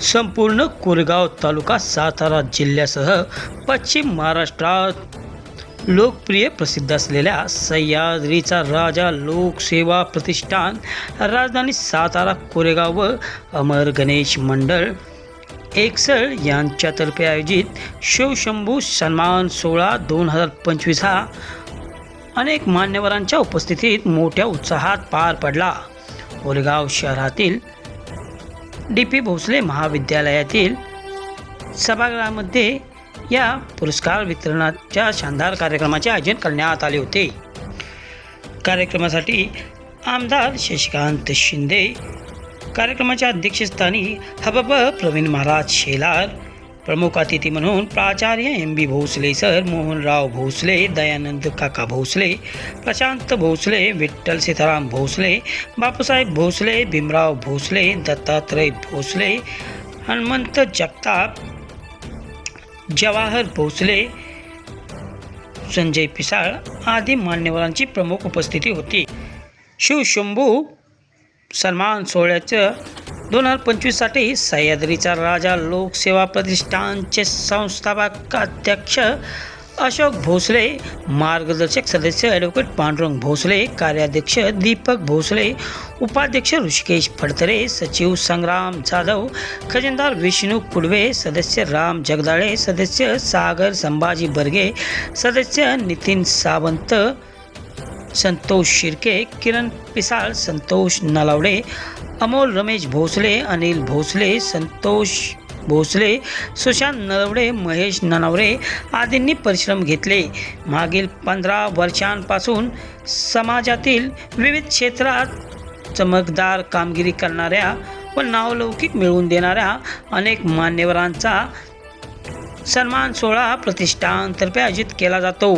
संपूर्ण कोरेगाव तालुका सातारा जिल्ह्यासह पश्चिम महाराष्ट्रात लोकप्रिय प्रसिद्ध असलेल्या सह्याद्रीचा राजा लोकसेवा प्रतिष्ठान राजधानी सातारा कोरेगाव व अमर गणेश मंडळ एकसळ यांच्यातर्फे आयोजित शिवशंभू सन्मान सोहळा दोन हजार पंचवीस हा अनेक मान्यवरांच्या उपस्थितीत मोठ्या उत्साहात पार पडला. कोरेगाव शहरातील डी पी भोसले महाविद्यालयातील सभागृहामध्ये या पुरस्कार वितरणाच्या शानदार कार्यक्रमाचे आयोजन करण्यात आले होते. कार्यक्रमासाठी आमदार शशिकांत शिंदे कार्यक्रमाच्या अध्यक्षस्थानी हबब प्रवीण महाराज शेलार प्रमुख अतिथी म्हणून प्राचार्य M B Bhosale sir Mohanrao Bhosale Dayanand काका भोसले प्रशांत भोसले विठ्ठल सीताराम भोसले बापूसाहेब भोसले भीमराव भोसले दत्तात्रय भोसले हनुमंत जगताप जवाहर भोसले संजय पिसाळ आदी मान्यवरांची प्रमुख उपस्थिती होती. शिवशंभू सन्मान सोहळ्याचं दोन हजार पंचवीससाठी सह्याद्रीचा राजा लोकसेवा प्रतिष्ठानचे संस्थापक अध्यक्ष अशोक भोसले मार्गदर्शक सदस्य ॲडव्होकेट पांडुरंग भोसले कार्याध्यक्ष दीपक भोसले उपाध्यक्ष ऋषिकेश फडतरे सचिव संग्राम जाधव खजिनदार विष्णू कुडवे सदस्य राम जगदाळे सदस्य सागर संभाजी बर्गे सदस्य नितीन सावंत संतोष शिर्के किरण पिसाळ संतोष नलावडे अमोल रमेश भोसले अनिल भोसले संतोष भोसले सुशांत नरवडे महेश ननावरे आदींनी परिश्रम घेतले. मागील पंधरा वर्षांपासून समाजातील विविध क्षेत्रात चमकदार कामगिरी करणाऱ्या व नावलौकिक मिळवून देणाऱ्या अनेक मान्यवरांचा सन्मान सोहळा प्रतिष्ठानतर्फे आयोजित केला जातो.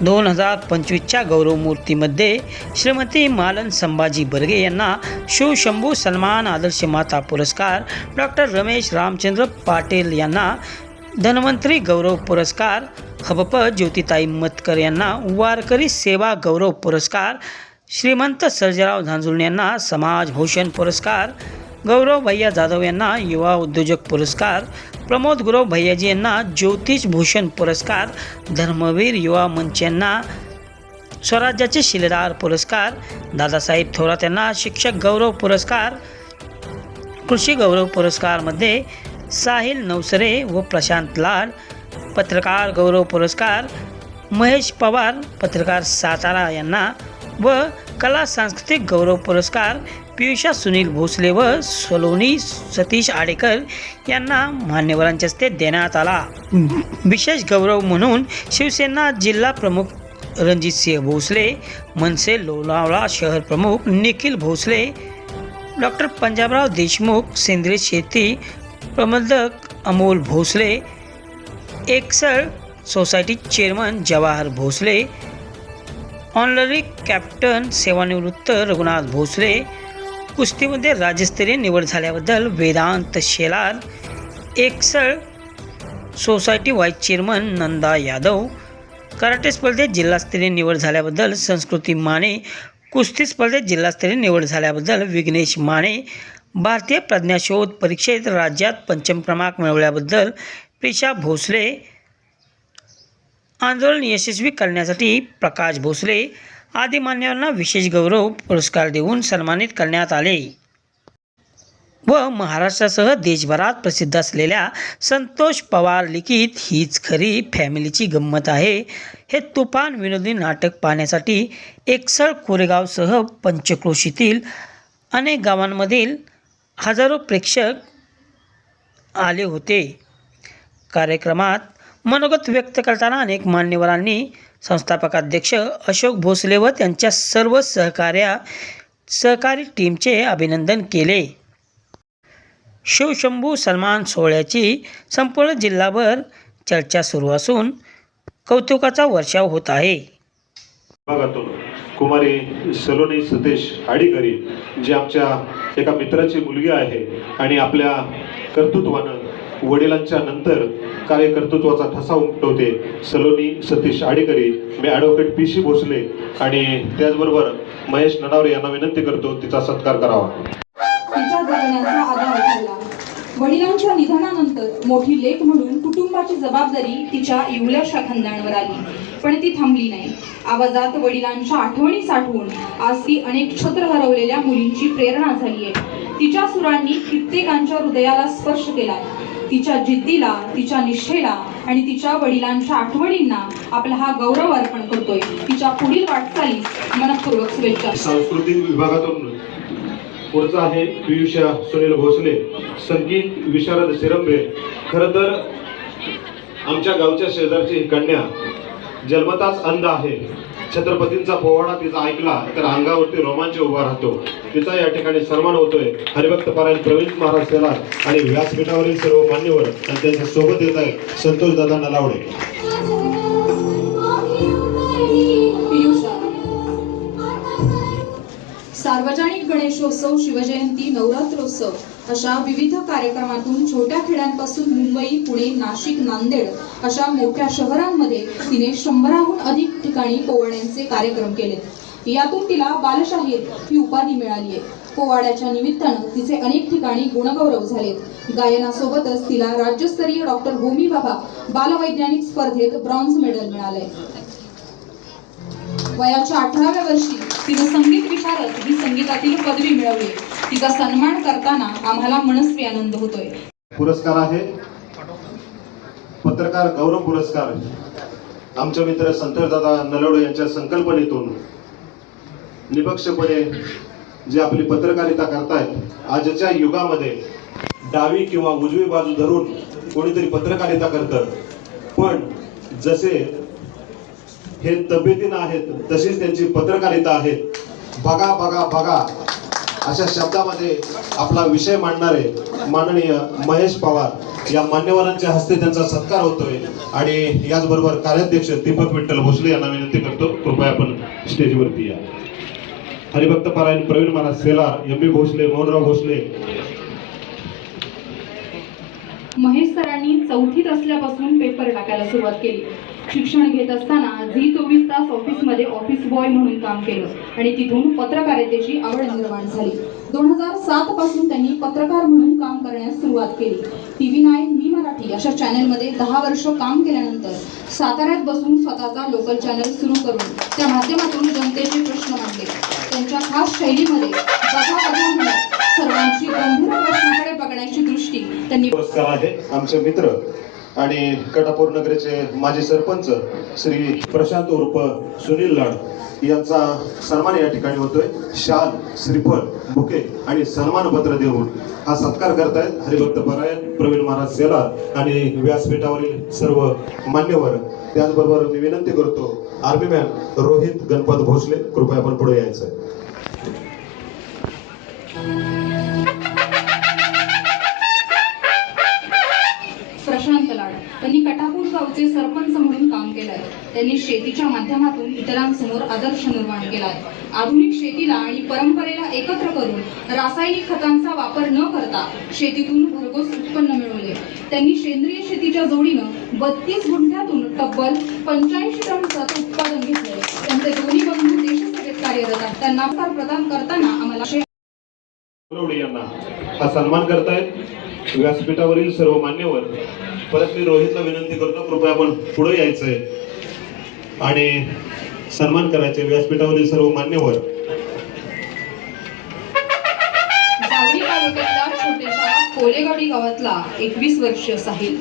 दोन हजार पंचवीसच्या गौरवमूर्तीमध्ये श्रीमती मालन संभाजी बर्गे यांना शिवशंभू सन्मान आदर्श माता पुरस्कार डॉक्टर रमेश रामचंद्र पाटील यांना धन्वंतरी गौरव पुरस्कार हबप ज्योतिताई मतकर यांना वारकरी सेवा गौरव पुरस्कार श्रीमंत सर्जराव झांजुर्णे यांना समाजभूषण पुरस्कार गौरव भैया जाधव यांना युवा उद्योजक पुरस्कार प्रमोद गुरव भैयाजी यांना ज्योतिष भूषण पुरस्कार धर्मवीर युवा मंच यांना स्वराज्याचे शिलेदार पुरस्कार दादासाहेब थोरात यांना शिक्षक गौरव पुरस्कार कृषी गौरव पुरस्कारमध्ये साहिल नवसरे व प्रशांत लाड पत्रकार गौरव पुरस्कार महेश पवार पत्रकार सातारा यांना व कला सांस्कृतिक गौरव पुरस्कार पियुषा सुनील भोसले व सलोनी सतीश आडेकर यांना मान्यवरांच्या हस्ते देण्यात आला. विशेष गौरव म्हणून शिवसेना जिल्हा प्रमुख रणजितसिंह भोसले मनसे लोणावळा शहर प्रमुख निखिल भोसले डॉक्टर पंजाबराव देशमुख सेंद्रिय शेती प्रबंधक Amol Bhosale Ekasal society chairman Jawahar Bhosale honorary captain सेवानिवृत्त रघुनाथ भोसले कुस्तीमध्ये राज्यस्तरीय निवड झाल्याबद्दल Vedant Shelar Ekasal society vice chairman Nanda Yadav karate स्पर्धेत जिल्हास्तरीय निवड झाल्याबद्दल संस्कृती माने कुस्ती स्पर्धेत जिल्हास्तरीय निवड झाल्याबद्दल विघ्नेश माने भारतीय प्रज्ञाशोध परीक्षेत राज्यात पंचम क्रमांक मिळवल्याबद्दल प्रिशा भोसले आंदोलन यशस्वी करण्यासाठी प्रकाश भोसले आदी मान्यवरांना विशेष गौरव पुरस्कार देऊन सन्मानित करण्यात आले. व महाराष्ट्रासह देशभरात प्रसिद्ध असलेल्या संतोष पवार लिखित हीच खरी फॅमिलीची गंमत आहे. हे तुफान विनोदी नाटक पाहण्यासाठी एकसळ कोरेगावसह पंचक्रोशीतील अनेक गावांमधील हजारो प्रेक्षक आले होते. कार्यक्रमात मनोगत व्यक्त करताना अनेक मान्यवरांनी संस्थापकाध्यक्ष अशोक भोसले व त्यांच्या सर्व सहकार्या सहकारी टीमचे अभिनंदन केले. शिवशंभू सन्मान सोहळ्याची संपूर्ण जिल्हाभर चर्चा सुरू असून कौतुकाचा वर्षाव होत आहे. कुमारी सलोनी सतीश आडीकरी जी आमच्या एका मित्राची मुलगी आहे आणि आपल्या कर्तृत्वानं वडिलांच्या नंतर काय कर्तृत्वाचा ठसा उमटवते सलोनी सतीश आडीकरी मी ॲडव्होकेट पी सी भोसले आणि त्याचबरोबर महेश ननावरे यांना विनंती करतो तिचा सत्कार करावा. वडिलांच्या निधनानंतर मोठी लेख म्हणून कुटुंबाची जबाबदारी तिच्या इवल्याशा खांद्यांवर आली. पण ती थांबली नाही. आवाजात वडिलांच्या आठवणी साठवून आज ती अनेक छत्र हरवलेल्या मुलींची प्रेरणा झाली आहे. तिच्या सुरांनी कित्येकांच्या हृदयाला स्पर्श केला तिच्या जिद्दीला तिच्या निष्ठेला आणि तिच्या वडिलांच्या आठवणींना आपला हा गौरव अर्पण करतोय. तिच्या पुढील वाटचालीस मनपूर्वक शुभेच्छा. सांस्कृतिक विभागातून पुढचा आहे पियुष सुनील भोसले. संगीत विशारद शिरंबे खरं तर आमच्या गावच्या शेजारची ही कन्या जन्मताच अंध आहे. छत्रपतींचा पोवाडा तिचा ऐकला तर अंगावरती रोमांच उभा राहतो. तिचा या ठिकाणी सन्मान होतोय. हरिभक्त पारायण प्रवीण महाराज सेला आणि व्यासपीठावरील सर्व मान्यवर आणि त्यांच्यासोबत येत आहे संतोष दादा नलावडे. सार्वजनिक गणेशोत्सव शिवजयंती नवरात्रोत्सव अशा विविध कार्यक्रमातून छोट्या खेड्यांपासून मुंबई पुणे नाशिक नांदेड अशा मोठ्या शहरांमध्ये तिने शंभराहून अधिक ठिकाणी पोवाड्यांचे कार्यक्रम केले. यातून तिला बालशाहीर ही उपाधी मिळाली आहे. पोवाड्याच्या निमित्तानं तिचे अनेक ठिकाणी गुणगौरव झालेत. गायनासोबतच तिला राज्यस्तरीय डॉक्टर होमी बाबा बालवैज्ञानिक स्पर्धेत ब्रॉन्झ मेडल मिळाले वयाच्या अठराव्या वर्षी तिने संगीत विशारद ही संगीतातील पदवी मिळवली. तिचा सन्मान करताना आम्हाला मनस्वी आनंद होतोय. पुरस्कार आहे. पत्रकार गौरव पुरस्कार. आमचे मित्र संतोष दादा नलवडे यांच्या संकल्पनेतून निपक्षपणे जे आपली पत्रकारिता करतायत आजच्या युगामध्ये डावी किंवा उजवी बाजू धरून कोणीतरी पत्रकारिता करतं. पण जसे हे तब्येतीनं आहेत तशीच त्यांची पत्रकारिता आहे. बघा बघा बघा. अशा शब्दामध्ये आपला विषय मांडणारे माननीय महेश पवार. या मान्यवरांच्या हस्ते त्यांचा सत्कार होतोय आणि याचबरोबर कार्याध्यक्ष दीपक विठ्ठल भोसले यांना विनंती करतो कृपया आपण स्टेजवरती या. हरिभक्त पारायण प्रवीण महाराज सेलार एम बी भोसले मोहनराव भोसले. महेश सरांनी चौथीत असल्यापासून पेपर टाकायला सुरुवात केली. शिक्षण घेत असताना झी चोवीस तास ऑफिसमध्ये ऑफिस बॉय म्हणून काम केलं आणि तिथून पत्रकारितेची आवड निर्माण झाली. दोन हजार सात पासून त्यांनी पत्रकार म्हणून काम करण्यास सुरुवात केली. टीव्ही नाईन मी मराठी अशा चॅनेलमध्ये दहा वर्ष काम केल्यानंतर साताऱ्यात बसून स्वतःचा लोकल चॅनल सुरू करून त्या माध्यमातून जनतेचे प्रश्न मांडले. त्यांच्या खास शैलीमध्ये सर्वांची गंभीर प्रश्नाकडे बघण्याची दृष्टी त्यांनी पुरस्कार आहे. आमचे मित्र आणि कटापूर नगरीचे माजी सरपंच श्री प्रशांत उर्फ सुनील लाड यांचा सन्मान या ठिकाणी होतोय. शाल श्रीफळ बुके आणि सन्मानपत्र देऊन हा सत्कार करतायत हरिभक्त परायण प्रवीण महाराज सेलार आणि व्यासपीठावरील सर्व मान्यवर. त्याचबरोबर मी विनंती करतो आर्मी मॅन रोहित गणपत भोसले कृपया आपण पुढे यायचं त्यांनी शेतीच्या माध्यमातून इतरांसमोर आदर्श निर्माण केलाय. आधुनिक शेतीला आणि परंपरेला एकत्र करून रासायनिक खतांचा वापर न करता शेतीतून भरघोस उत्पन्न मिळवले. त्यांनी सेंद्रिय शेतीच्या जोडीनं बत्तीस गुंठ्यातून तब्बल पंच्याऐंशी टन खत उत्पादन घेतले त्यांचे दोन्ही बंधू देशसेवेत कार्यरत आहेत. त्यांना पुरस्कार प्रदान करताना आम्हाला यांना हा सन्मान करतायत. व्यासपीठावरील सर्व मान्यवर परत मी रोहितला विनंती करतो कृपया आपण पुढे यायचंय. आणि सन्मान करायचे व्यासपीठावरील सर्व मान्यवर. जावळी कोलेगाडी गावातला एकवीस वर्षीय साहिल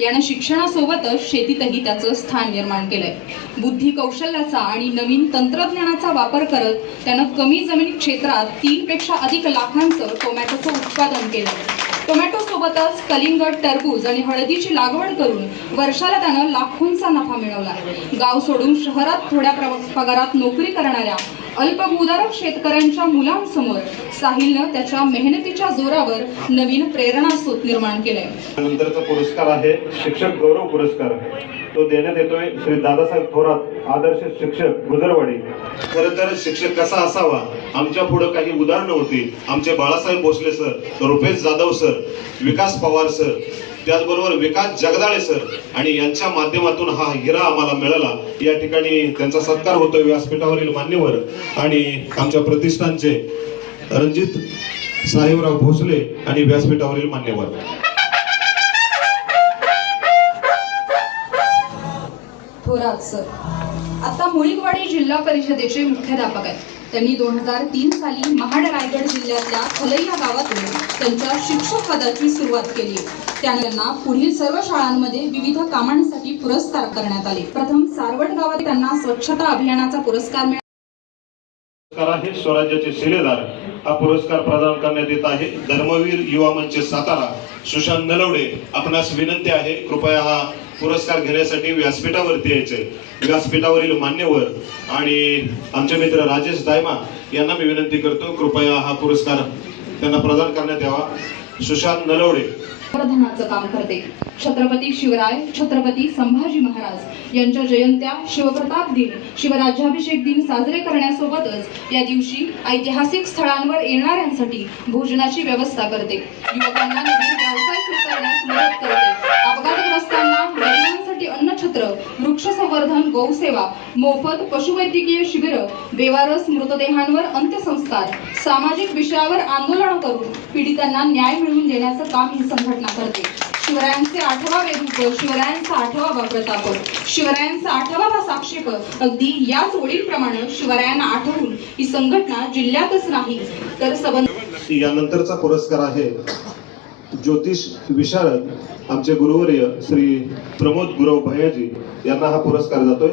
यानं शिक्षणासोबतच शेतीतही त्याचं स्थान निर्माण केलंय. बुद्धी कौशल्याचा आणि नवीन तंत्रज्ञानाचा वापर करत त्यानं कमी जमीन क्षेत्रात तीन पेक्षा अधिक लाखांचं टोमॅटोचं उत्पादन केलं टोमॅटो सोबतच कलिंगड टरबूज आणि हळदीची लागवड करून वर्षाला त्यानं लाखोंचा नफा मिळवला गाव सोडून शहरात थोड्या प्रव- पगारात नोकरी करणाऱ्या अल्पभूधारक शेतकऱ्यांच्या मुलांसमोर साहिलनं त्याच्या मेहनतीच्या जोरावर नवीन प्रेरणास्रोत निर्माण केलंय. नंतरचा पुरस्कार आहे शिक्षक गौरव पुरस्कार तो देण्यात येतोय श्री दादासाहेब थोरात आदर्श शिक्षक गुजरवाडी. खर तर शिक्षक कसा असावा? आमच्या पुढे काही उदाहरणं होती. आमचे Balasaheb Bhosale sir Rupesh Jadhav sir Vikas Pawar sir त्याचबरोबर विकास जगदाळे सर आणि यांच्या माध्यमातून हा हिरा आम्हाला मिळाला. या ठिकाणी त्यांचा सत्कार होतोय व्यासपीठावरील मान्यवर आणि आमच्या प्रतिष्ठानचे रणजित साहेबराव भोसले आणि व्यासपीठावरील मान्यवर. थोरात सर आता मुळीकवाडी जिल्हा परिषदेचे मुख्याध्यापक आहेत. त्यांनी दोन हजार तीन साली महाड रायगड जिल्ह्यातल्या खलैया गावातून त्यांच्या शिक्षक पदाची सुरुवात केली. त्यांना पुढील सर्व शाळांमध्ये विविध कामांसाठी पुरस्कार करण्यात आले. प्रथम सारवड गावात त्यांना स्वच्छता अभियानाचा पुरस्कार मिळाला. पुरस्कार स्वराज्याचे शिलेदार. हा पुरस्कार प्रदान करण्यात येत आहे. धर्मवीर युवा मंच सातारा. सुशांत नलवडे आपणास विनंती आहे कृपया हा पुरस्कार घेण्यासाठी व्यासपीठावरती यायचे व्यासपीठावरील मान्यवर आणि आमचे मित्र राजेश दायमा यांना मी विनंती करतो कृपया हा पुरस्कार त्यांना प्रदान करण्यात यावा. सुशांत नलवडे संवर्धनाचं काम करते. छत्रपती शिवराय छत्रपती संभाजी महाराज यांच्या जयंत्या शिवप्रताप दिन शिवराज्याभिषेक दिन साजरे करण्यासोबतच या दिवशी ऐतिहासिक स्थळांवर येणाऱ्यांसाठी भोजनाची व्यवस्था करते. युवकांना नवीन व्यवसाय सुरू करण्यास मदत करते. अपघात गरिबांसाठी वृक्ष संवर्धन गौसेवा मोफत पशुवैद्यकीय शिबिर बेवारस मृतदेहांवर अंत्यसंस्कार सामाजिक विषयावर आंदोलन करून पीडितांना न्याय मिळवून देण्याचं काम ही संघटना करते. शिवरायांचे आठवा रूप शिवरायांचा आठवा वाप्रताप शिवरायांचा आठवा वा साक्षेप. अगदी याच ओळींप्रमाणे शिवरायांना आठवून ही संघटना जिल्ह्यातच नाही तर सबंध यानंतरचा पुरस्कार आहे. ज्योतिष विशारद आमचे गुरुवर्य श्री प्रमोद गुरव भैयाजी यांना हा पुरस्कार जातोय.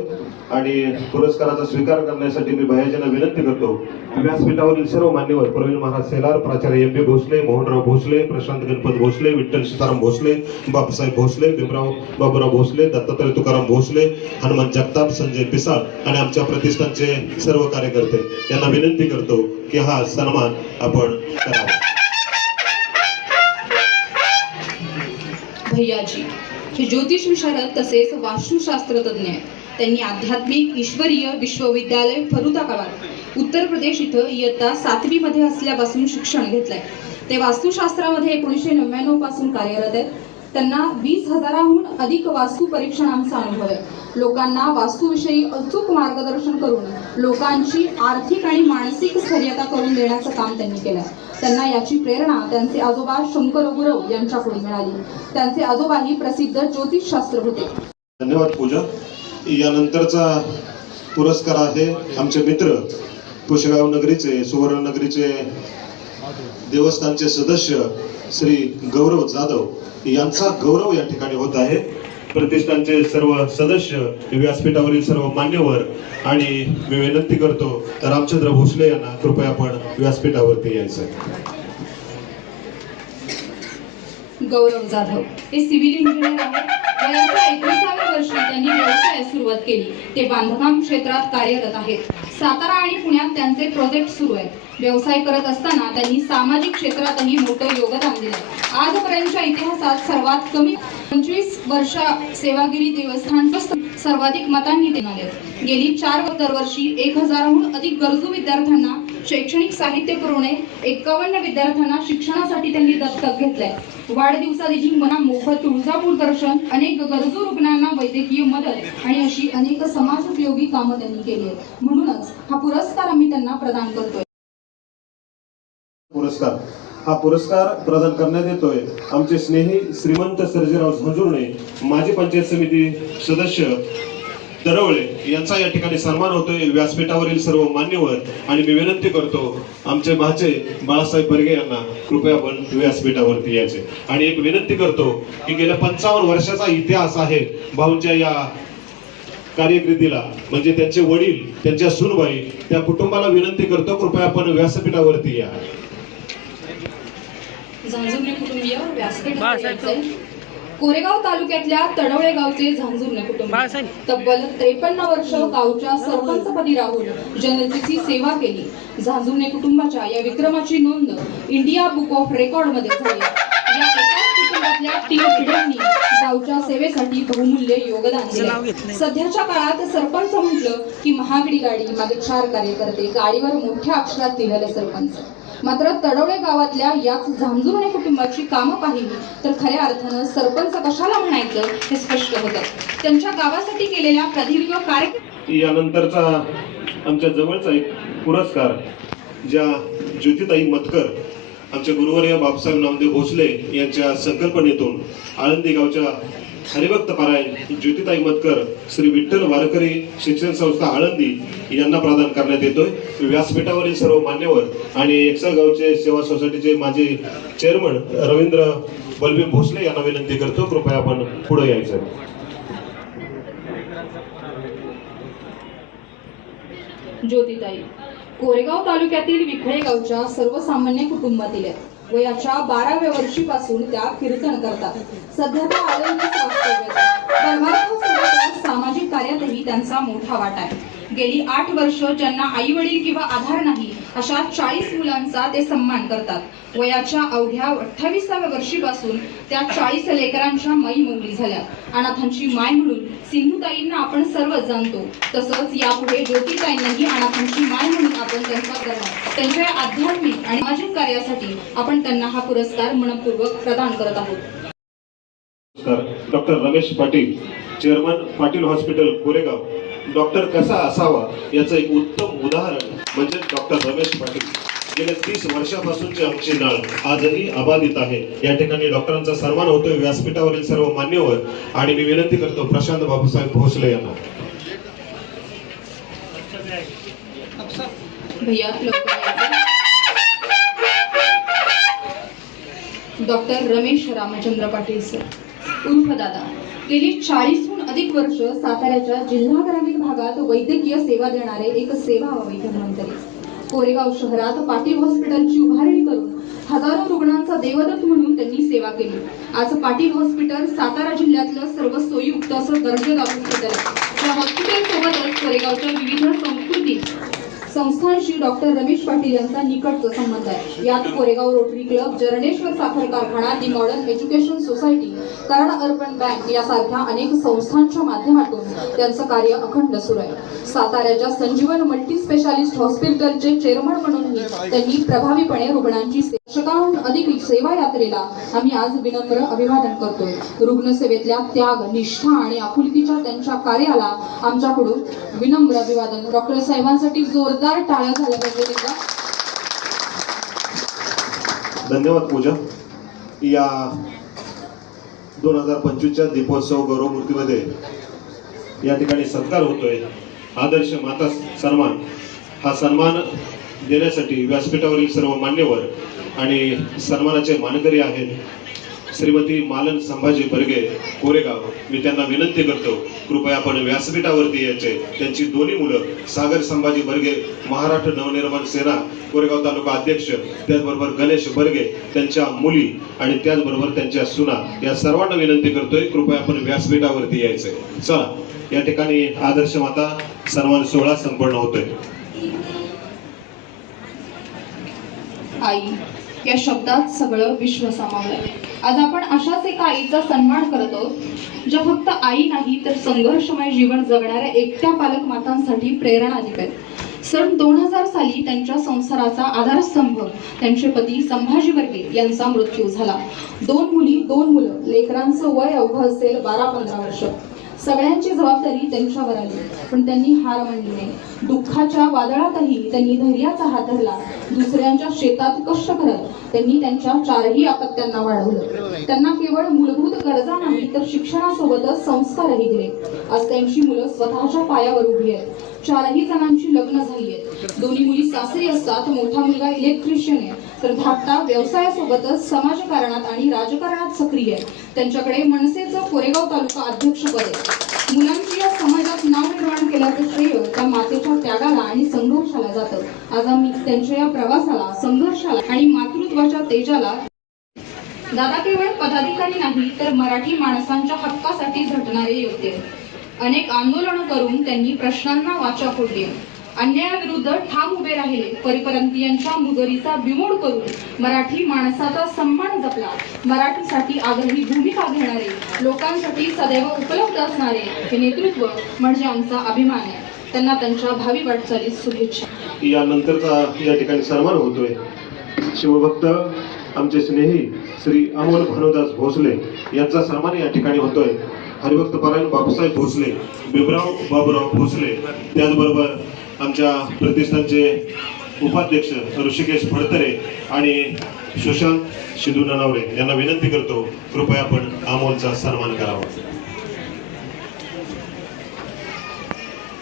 आणि पुरस्काराचा स्वीकार करण्यासाठी मी भैयाजींना विनंती करतो. व्यासपीठावरील सर्व मान्यवर प्रवीण महाराज सेलार प्राचार्य एम बी भोसले मोहनराव भोसले प्रशांत गणपत भोसले विठ्ठल सीताराम भोसले बापसाहेब भोसले भीमराव बाबूराव भोसले दत्तात्रय तुकाराम भोसले हनुमान जगताप संजय पिसाळ आणि आमच्या प्रतिष्ठानचे सर्व कार्यकर्ते यांना विनंती करतो की हा सन्मान आपण करावा. भैयाजी हे ज्योतिष विशारद तसेच वास्तुशास्त्र तज्ज्ञ आहेत त्यांनी आध्यात्मिक ईश्वरीय विश्वविद्यालय फरुदाबाद उत्तर प्रदेश इथं इयत्ता सातवी मध्ये असल्यापासून शिक्षण घेतलंय. ते वास्तुशास्त्रामध्ये एकोणीसशे नव्याण्णवपासून कार्यरत आहेत. त्यांना वीस हजाराहून अधिक वास्तू परीक्षणांचा अनुभव आहे. लोकांना वास्तूविषयी अचूक मार्गदर्शन करून लोकांची आर्थिक आणि मानसिक स्थैर्यता करून देण्याचं काम त्यांनी केलं त्यांना याची प्रेरणा त्यांचे आजोबा शंकर गुरव यांच्याकडून मिळाली. त्यांचे आजोबाही प्रसिद्ध ज्योतिषशास्त्र होते. धन्यवाद पूजा. यानंतरचा पुरस्कार आहे आमचे मित्र कुशगाव नगरीचे सुवर्ण नगरीचे देवस्थानचे सदस्य श्री गौरव जाधव. यांचा गौरव या ठिकाणी होत आहे. प्रतिष्ठानचे सर्व सदस्य व्यासपीठावरील सर्व मान्यवर आणि मी विनंती करतो रामचंद्र भोसले यांना कृपया आपण व्यासपीठावरती यायचं गौरव जाधव हे सिव्हिल इंजिनियर आहेत. एकविसाव्या वर्षी त्यांनी व्यवसायास सुरुवात केली. ते बांधकाम क्षेत्रात कार्यरत आहेत. सातारा आणि पुण्यात त्यांचे प्रोजेक्ट सुरू आहेत. व्यवसाय करत असताना त्यांनी सामाजिक क्षेत्रातही मोठं योगदान दिलं. आजपर्यंतच्या इतिहासात सर्वात कमी पंचवीस वर्ष सेवागिरी देवस्थान सर्वाधिक मतांनी ते आले. गेली चार व दरवर्षी एक हजाराहून अधिक गरजू विद्यार्थ्यांना शैक्षणिक साहित्य पुरवणे एकावन्न विद्यार्थ्यांना शिक्षणासाठी त्यांनी दत्तक घेतलंय. वाढदिवसादिनी मना मोफत तुळजापूर दर्शन अनेक गरजू रुग्णांना वैद्यकीय मदत आणि अशी अनेक समाजोपयोगी कामं त्यांनी केली आहेत. म्हणूनच हा पुरस्कार आम्ही त्यांना प्रदान करतोय. पुरस्कार. हा पुरस्कार प्रदान करण्यात येतोय. आमचे स्नेही श्रीमंत सर्जीराव झंझुर्णे माजी पंचायत समिती सदस्य दरवळे यांचा या ठिकाणी सन्मान होतोय. व्यासपीठावरील सर्व मान्यवर आणि मी विनंती करतो आमचे भाचे बाळासाहेब बर्गे यांना कृपया आपण व्यासपीठावरती यायचे. आणि एक विनंती करतो की गेल्या पंचावन्न वर्षाचा इतिहास आहे भाऊंच्या या कार्यकृतीला. म्हणजे त्यांचे वडील त्यांच्या सुनबाई त्या कुटुंबाला विनंती करतो कृपया आपण व्यासपीठावरती या. झांजुर्णे कुटुंबीय व्यासपीठ. कोरेगाव तालुक्यातल्या तडवळे गावचे झांजुर्णे कुटुंब. तब्बल त्रेपन्न वर्ष गावच्या सरपंचपदी राहून जनतेची सेवा केली झांजुर्णे कुटुंबाच्या या विक्रमाची नोंद इंडिया बुक ऑफ रेकॉर्डमध्ये झाली या एकाच कुटुंबातल्या तीन पिढ्यांनी गावच्या सेवेसाठी बहुमूल्य योगदान दिले. सध्याच्या काळात सरपंच म्हटलं की महागडी गाडी मागे चार कार्यकर्ते गाडीवर मोठ्या अक्षरात लिहिलेले सरपंच मात्र तडवळे गावातल्या याच झांजुर्णे कुटुंबाची कामं पाहिली तर खऱ्या अर्थानं सरपंच कशाला म्हणायचं हे स्पष्ट होतं. त्यांच्या गावासाठी केलेल्या प्रदीर्घ कार्यक्रम यानंतरचा आमच्या जवळचा एक पुरस्कार ज्या ज्योतिताई मतकर आमच्या गुरुवर्य बाबासाहेब नामदेव भोसले यांच्या संकल्पनेतून आळंदी गावच्या हरिभक्त पारायण ज्योतिताई मतकर श्री विठ्ठल वारकरी शिक्षण संस्था आळंदी यांना प्रदान करण्यात येतोय. व्यासपीठावरील सर्व मान्यवर आणि एकसळ गावचे सेवा सोसायटीचे माजी चेअरमन रवींद्र बलबीर भोसले यांना विनंती करतो. कृपया आपण पुढे यायचं. ज्योतिताई कोरेगाव तालुक्यातील विखळे गावच्या सर्वसामान्य कुटुंबातील आहेत. वयाच्या बाराव्या वर्षीपासून त्या कीर्तन करतात. सध्या त्या आलेल्या सामाजिक कार्यातही त्यांचा मोठा वाटा आहे. गेली आठ वर्ष ज्यांना आई वडील किंवा आधार नाही अशा चाळीस मुलांचा ते सन्मान करतात. वयाच्या अवघ्या अठ्ठावीसाव्या वर्षीपासून त्या चाळीस लेकरांच्या माई मोगली झाल्या. अनाथांची माय म्हणून सिंधुताईंना आपण सर्वच जाणतो. तसंच यापुढे ज्योतिताईंनाही अनाथांची माय म्हणून आपण त्यांचा करणार त्यांच्या आध्यात्मिक आणि सामाजिक कार्यासाठी आपण त्यांना हा पुरस्कार मनपूर्वक प्रदान करत आहोत. Doctor Ramesh Patil chairman Patil hospital Koregaon. Doctor कसा असावा याचं एक उत्तम उदाहरण म्हणजे डॉक्टर रमेश पाटील. गेल्या तीस वर्षापासूनचे आमची नाळ आजही अबाधित आहे. या ठिकाणी डॉक्टरांचा सन्मान होतोय व्यासपीठावरील सर्व मान्यवर. आणि मी विनंती करतो प्रशांत बाबूसाहेब भोसले यांना. Doctor Ramesh Ramchandra Patil sir. उर्फ दादा गेली चाळीसहून अधिक वर्ष साताऱ्याच्या जिल्हा भागात वैद्यकीय सेवा देणारे एक सेवाभावी धन्वंतरी कोरेगाव शहरात पाटील हॉस्पिटलची उभारणी करून हजारो रुग्णांचा देवदत्त म्हणून त्यांनी सेवा केली. आज पाटील हॉस्पिटल सातारा जिल्ह्यातलं सर्व सोयीयुक्त असं दर्जेदार हॉस्पिटल या हॉस्पिटल सोबतच कोरेगावच्या विविध संस्कृती संस्थांशी डॉक्टर रमेश पाटील यांचा निकटचा संबंध आहे. यात कोरेगाव रोटरी क्लब जर्नेश्वर साखर कारखाना the modern education society Karad urban bank यासारख्या अनेक संस्थांच्या माध्यमातून त्यांचं कार्य अखंड सुरू आहे. साताऱ्याच्या संजीवन मल्टी स्पेशालिस्ट हॉस्पिटलचे चेअरमन म्हणूनही त्यांनी प्रभावीपणे रुग्णांची से- अधिक सेवा यात्रेला आम्ही आज विनम्र अभिवादन करतोय. रुग्णसेवेतल्या त्याग निष्ठा आणि आपुलकीच्या त्यांच्या कार्याला आमच्याकडून विनम्र अभिवादन. डॉक्टर साहेबांसाठी जोरदार टाळ्या झाल्या पाहिजे एकदा. धन्यवाद पूजा. या दोन हजार पंचवीसच्या दीपोत्सव गौरव मूर्तीमध्ये या ठिकाणी सत्कार होतोय. आदर्श माता सन्मान. हा सन्मान देण्यासाठी व्यासपीठावरील सर्व मान्यवर आणि सन्मानाचे मानकरी आहेत. श्रीमती मालन संभाजी बर्गे कोरेगाव. मी त्यांना विनंती करतो कृपया आपण व्यासपीठावरती यायचे. त्यांची दोन्ही मुलं सागर संभाजी बर्गे महाराष्ट्र नवनिर्माण सेना कोरेगाव तालुका अध्यक्ष त्याचबरोबर गणेश बर्गे त्यांच्या मुली आणि त्याचबरोबर त्यांच्या सुना. या सर्वांना विनंती करतोय कृपया आपण व्यासपीठावरती यायचंय चला या ठिकाणी आदर्श माता सन्मान सोहळा संपन्न होतोय. आई या शब्दात सगळं विश्व सामावलंय. आज आपण अशाच एका आईचा सन्मान करतो ज्या फक्त आई नाही तर संघर्षमय जीवन जगणाऱ्या एकट्या पालक मातांसाठी प्रेरणादायक आहेत. सन दोन हजार साली त्यांच्या संसाराचा आधारस्तंभ त्यांचे पती संभाजी बर्गे यांचा मृत्यू झाला. दोन मुली दोन मुलं. लेकरांचं वय अवघं असेल बारा पंधरा वर्ष. सगळ्यांची जबाबदारी त्यांच्यावर आली. पण त्यांनी हार मानली नाही. दुःखाच्या वादळातही त्यांनी धैर्याचा हात धरला. दुसऱ्यांच्या शेतात कष्ट करत त्यांनी त्यांच्या चारही अपत्यांना वाढवलं. त्यांना केवळ मूलभूत गरजा नाही तर शिक्षणासोबतच संस्कारही दिले. आज त्यांची मुलं स्वतःच्या पायावर उभी आहेत. चारही जणांची लग्न झाली आहेत. दोन्ही मुली सासरी असतात मोठा मुलगा इलेक्ट्रिशियन आहे. तर धाकटा व्यवसायासोबतच समाजकारणात आणि राजकारणात सक्रिय आहे. त्यांच्याकडे मनसेचं कोरेगाव तालुका अध्यक्षपद आहे. मुलांची या समाजात नाव निर्माण केल्याचं श्रेय त्या मातेच्या त्यागाला आणि संघर्षाला जातं. आज आम्ही त्यांच्या या प्रवासाला संघर्षाला आणि मातृत्वाच्या तेजाला दादा केवळ पदाधिकारी नाही तर मराठी माणसांच्या हक्कासाठी झटणारे योद्धे. अनेक आंदोलनं करून त्यांनी प्रश्नांना वाचा फोडली. अन्यायाविरुद्ध ठाम उभे राहिले परिपरंतीयांच्या मुजरीचा बिमोड करून मराठी माणसाचा सन्मान जपला. मराठीसाठी आग्रही भूमिका घेणारे लोकांसाठी सदैव उपलब्ध असणारे हे नेतृत्व म्हणजे आमचा अभिमान आहे. त्यांना त्यांच्या भावी वाटचालीस शुभेच्छा. यानंतरचा या ठिकाणी सन्मान होतोय. शिवभक्त आमचे स्नेही श्री अमोल भानुदास भोसले यांचा सन्मान या ठिकाणी होतोय. हरिभक्त परायण बापूसाहेब भोसले बिबराव बाबूराव भोसले त्याचबरोबर आमच्या प्रतिष्ठानचे उपाध्यक्ष ऋषिकेश फडतरे आणि सुशांत शिदू ननावरे यांना विनंती करतो कृपया आपण अमोलचा सन्मान करावा.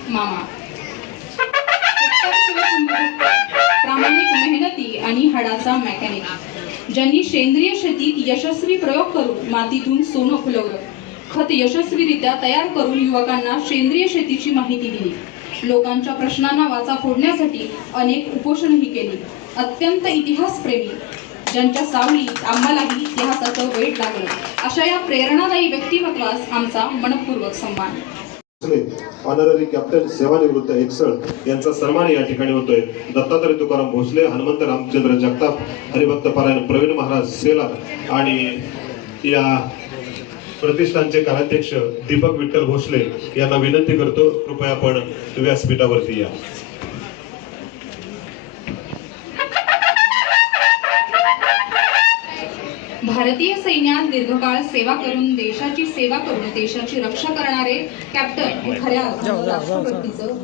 मामा. प्रामाणिक मेहनती आणि हाडाचा मेकॅनिक. ज्यांनी सेंद्रिय शेतीत यशस्वी प्रयोग करून मातीतून सोनं फुलवलं खत यशस्वीरित्या तयार करून युवकांना सेंद्रिय शेतीची माहिती दिली. लोकांच्या प्रश्नांना वाचा फोडण्यासाठी अनेक उपोषणही केली. अत्यंत इतिहासप्रेमी ज्यांच्या सावलीत आम्हालाही इतिहासाचं वेट लागलं. अशा या प्रेरणादायी व्यक्तिमत्वास आमचा मनपूर्वक सन्मान. ऑनररी कॅप्टन सेवानिवृत्त एकसळ यांचा सन्मान या ठिकाणी होतोय. दत्तात्रय तुकाराम भोसले हनुमंत रामचंद्र जगताप हरिभक्त परायण प्रवीण महाराज सेला आणि या प्रतिष्ठानचे कार्याध्यक्ष दीपक विठ्ठल भोसले यांना विनंती करतो कृपया आपण व्यासपीठावरती या. भारतीय सैन्यात दीर्घकाळ सेवा करून देशाची सेवा करून देशाची रक्षा करणारे कॅप्टन हे खऱ्या अर्थानं राष्ट्रभक्तीचं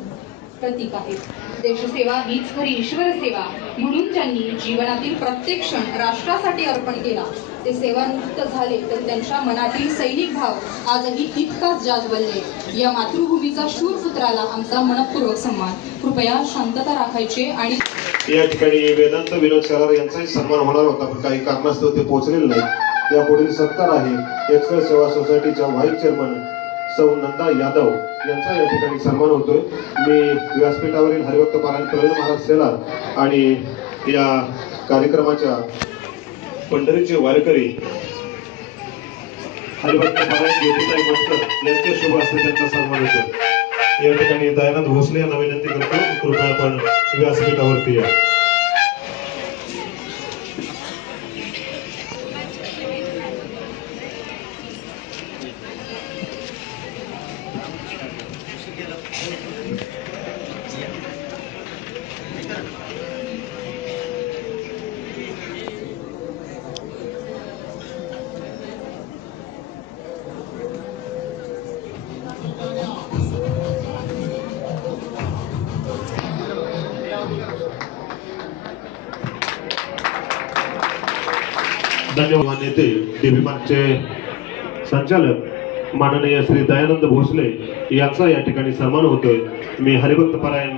प्रतीक आहे. देशसेवा हीच खरी ईश्वर सेवा म्हणून ज्यांनी जीवनातील प्रत्येक क्षण राष्ट्रासाठी अर्पण केला ते सेवानिवृत्त झाले तर त्यांच्या मनातील सैनिक भाव आजही तितकाच जाजवल्ले या मातृभूमीचा शूर पुत्राला आमचा मनपूर्वक सन्मान. कृपया शांतता राखायचे आणि या ठिकाणी वेदांत विनोद शरार यांचाही सन्मान होणार होता पण काही कारणास्तव ते पोहोचलेले नाही या पुढील सत्कार आहे एक्सप्रेस सेवा सोसायटीच्या व्हाईस चेअरमन सौ नंदा यादव यांचा या ठिकाणी सन्मान होतोय. मी व्यासपीठावरील हरिभक्त पारायण प्रवीण महाराज सेलार आणि या कार्यक्रमाच्या पंढरीचे वारकरी हरिभक्त पारायण ज्योतिताई शुभ असते त्यांचा सन्मान होतो. या ठिकाणी दयानंद भोसले यांना विनंती करतो कृपया आपण व्यासपीठावरती या. धन्यवाद नेते डीबी मार्गचे संचालक माननीय श्री दयानंद भोसले यांचा या ठिकाणी सन्मान होतोय. मी हरिभक्त परायण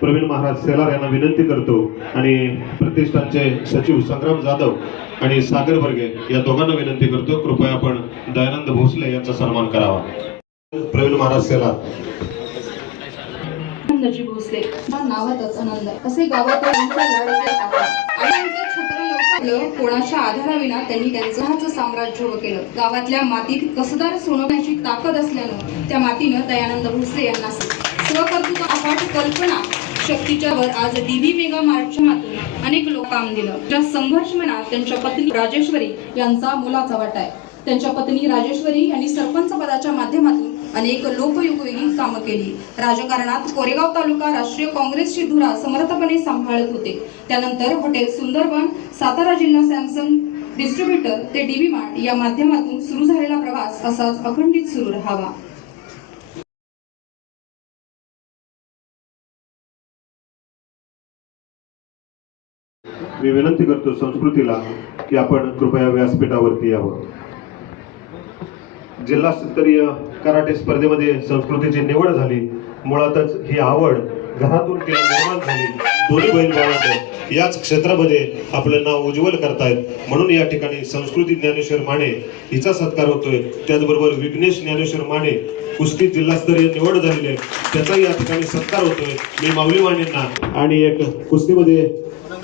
प्रवीण महाराज सेलार यांना विनंती करतो आणि प्रतिष्ठानचे सचिव संग्राम जाधव आणि सागर बर्गे या दोघांना विनंती करतो. कृपया आपण दयानंद भोसले यांचा सन्मान करावा. प्रवीण महाराज सेलार. भोसले. नावातच आनंद. असे गावात कोणाच्या आधाराविना त्यांनी त्यांचं साम्राज्य उभं केलं. गावातल्या मातीत कसदार सोनवण्याची ताकद असल्यानं त्या मातीनं दयानंद भोसले यांना स्वकर्तृत्व अफाट कल्पना शक्तीच्या वर आज डीबी मेगा मार्चच्या मातून अनेक लोक काम दिलं. ज्या संघर्ष म्हणा त्यांच्या पत्नी राजेश्वरी यांचा मुलाचा वाटा आहे. त्यांच्या पत्नी राजेश्वरी यांनी सरपंच पदाच्या माध्यमातून अनेक लोकयुपयोगी कामं केली. राजकारणात कोरेगाव तालुका राष्ट्रीय काँग्रेसची धुरा समर्थपणे सांभाळत होते. त्यानंतर हॉटेल सुंदरबन सातारा जिल्हा सॅमसंग डिस्ट्रीब्युटर ते डीबी मार्ट या माध्यमातून सुरू झालेला प्रवास असाच अखंडित सुरू राहावा. मी विनंती करतो संस्कृतीला की आपण कृपया व्यासपीठावरती यावं. जिल्हास्तरीय कराटे स्पर्धेमध्ये संस्कृतीची निवड झाली. मुळातच ही आवड घरातून निर्माण झाली. दोन्ही बहीण भावांना याच क्षेत्रामध्ये आपलं नाव उज्ज्वल करतायत. म्हणून या ठिकाणी संस्कृती ज्ञानेश्वर माने हिचा सत्कार होतोय. त्याचबरोबर विघ्नेश ज्ञानेश्वर माने कुस्ती जिल्हास्तरीय निवड झालेली आहे. त्याचाही या ठिकाणी सत्कार होतोय. मी माऊली मानेंना. आणि एक कुस्तीमध्ये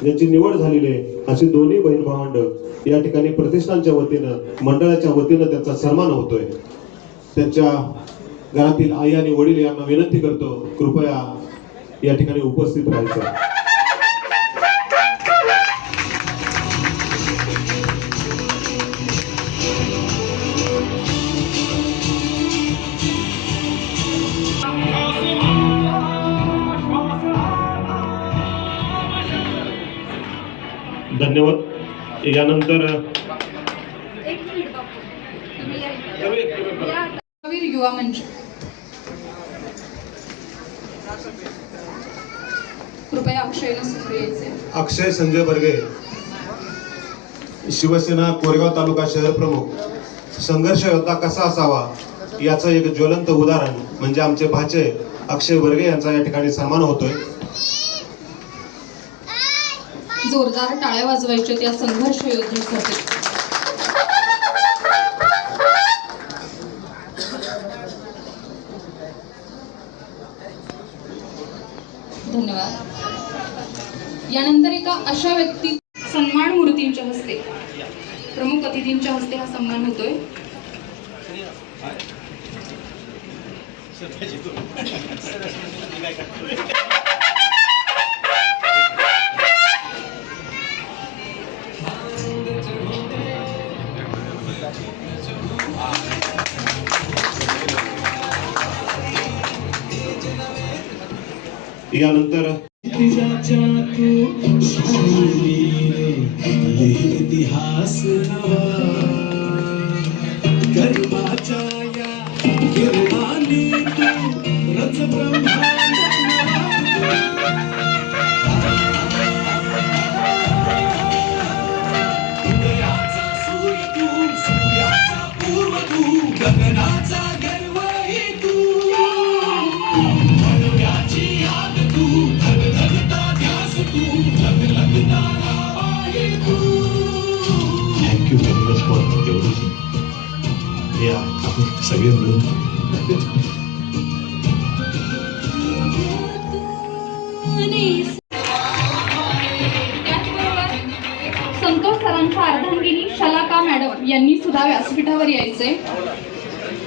ज्यांची निवड झालेली आहे. अशी दोन्ही बहीण भावंड या ठिकाणी प्रतिष्ठानच्या वतीनं मंडळाच्या वतीनं त्यांचा सन्मान होतोय. त्यांच्या घरातील आई आणि वडील यांना विनंती करतो कृपया या ठिकाणी उपस्थित राहायचं. धन्यवाद. यानंतर युवा मंच. कृपया अक्षय संजय बर्गे शिवसेना कोरेगाव तालुका शहर प्रमुख. संघर्ष योद्धा कसा असावा याचं एक ज्वलंत उदाहरण म्हणजे आमचे भाचे अक्षय वर्गे यांचा या ठिकाणी सन्मान होतोय. जोरदार टाळ्या वाजवायच्या त्या संघर्ष योजनेसाठी धन्यवाद. यानंतर एका अशा व्यक्ती सन्मान मूर्तींच्या हस्ते प्रमुख अतिथींच्या हस्ते हा सन्मान होतोय.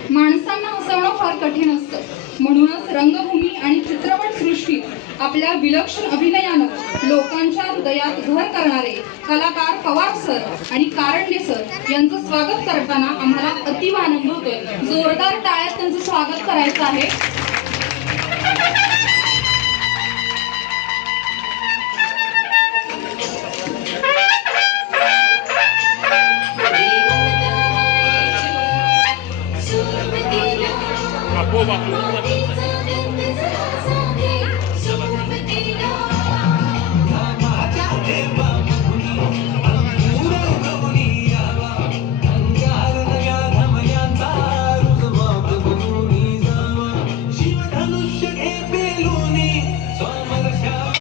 माणसांना हसवणं फार कठीण असतं. म्हणूनच रंगभूमी आणि चित्रपट आपल्या विलक्षण अभिनयानं लोकांच्या हृदयात घर करणारे कलाकार पवार सर आणि कारंडे सर यांचं स्वागत करताना आम्हाला अतिव आनंद होतोय. जोरदार टाळ्यात त्यांचं स्वागत करायचं आहे.